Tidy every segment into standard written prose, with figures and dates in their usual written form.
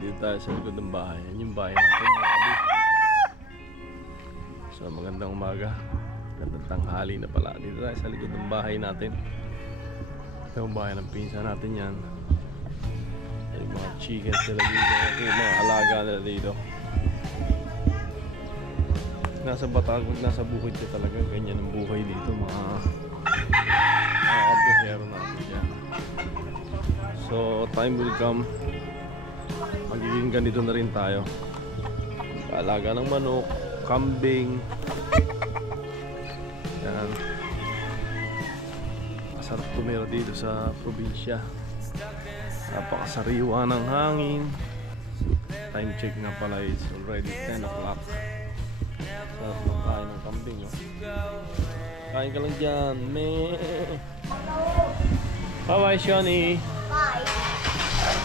Dito tayo sa likod ng bahay. Yan yung bahay natin mga kabi. So magandang umaga. Magandang tanghali na pala. Dito tayo sa likod ng bahay natin. Ito yung bahay ng pinsa natin yan. Yung mga chickens nila dito. Yung mga alaga nila dito. Nasa Batagog, nasa bukid ka talaga. Ganyan ang buhay dito mga kabihero natin yan. So time will come, magiging ganito na rin tayo. Alaga ng manok, kambing. Yan. Masarap tumira dito sa probinsya. Napakasariwa ng hangin. Time check nga pala, it's already 10 o'clock. Sarap ng kain ng kambing, oh. Kain ka lang dyan, meh. Bye bye, Shani. Bye.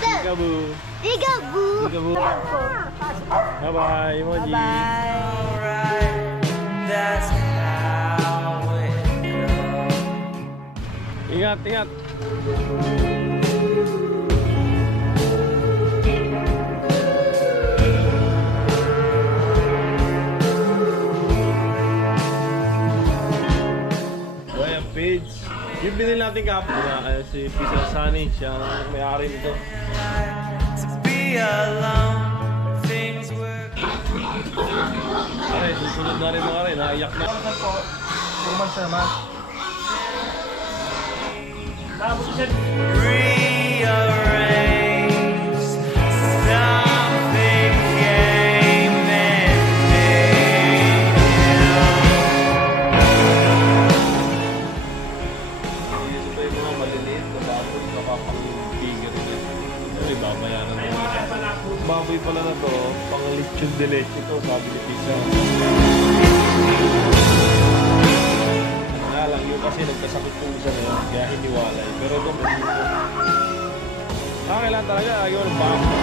Peekaboo. Peekaboo. Peekaboo. Bye bye, emoji. Bye. That's how it goes. Ingat, ingat. Page. Yung binili natin kapwa na si Pisa Sunny, siya ang may-ari nito. To be alone, things work. Aray, susunod na rin mga rin, naiyak na. Months naman. Rearrange something came and Baboy pala na to, pang lechon de leche ito, sabi ni Pisa. Nga lang, yun kasi nagkasakit po isa na yun, kaya hiniwalay. Pero ito, kailangan talaga, lagi mo ng baboy.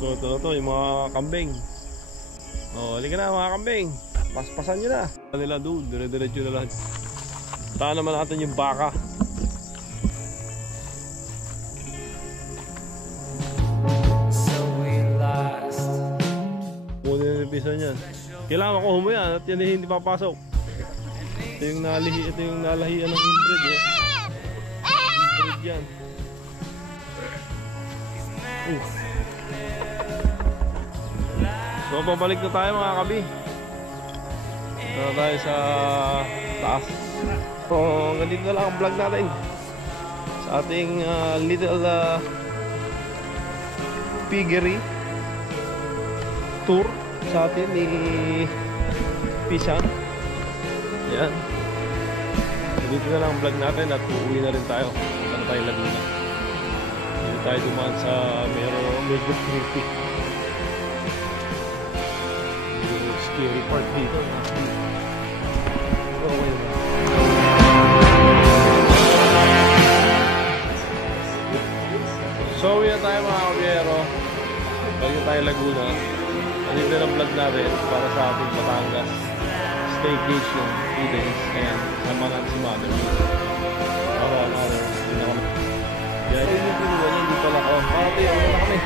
So ito na to, yung mga kambing. O, halika na mga kambing. Paspasan nyo na. Nila doon, dire-diretso na lahat. Taan naman natin yung baka. so we lost. Muna nilipisan yan. Kailangan makuha mo yan at yan hindi papasok. Ito yung nalahian ng inbred eh. Inbred yan. So pabalik na tayo mga kabi. Ito na tayo sa taas. So ganito na lang ang vlog natin sa ating little piggery tour sa atin ni Pisa. Yan. Dito na lang ang vlog natin at uuwi na rin tayo. Punta na tayo Laguna. Dito tayo dumaan sa medyo creepy. Scary part dito. Oh, wait. So uwi na tayo mga kabiyero. Balik tayo Laguna. Dito na ang vlog natin para sa ating Batangas staycation 2 days. Ayan, sama natin si Mother. Para natin, hindi na kami. Kaya yun yung pinuha niya, hindi pala. Oh, para tayo, wala kami.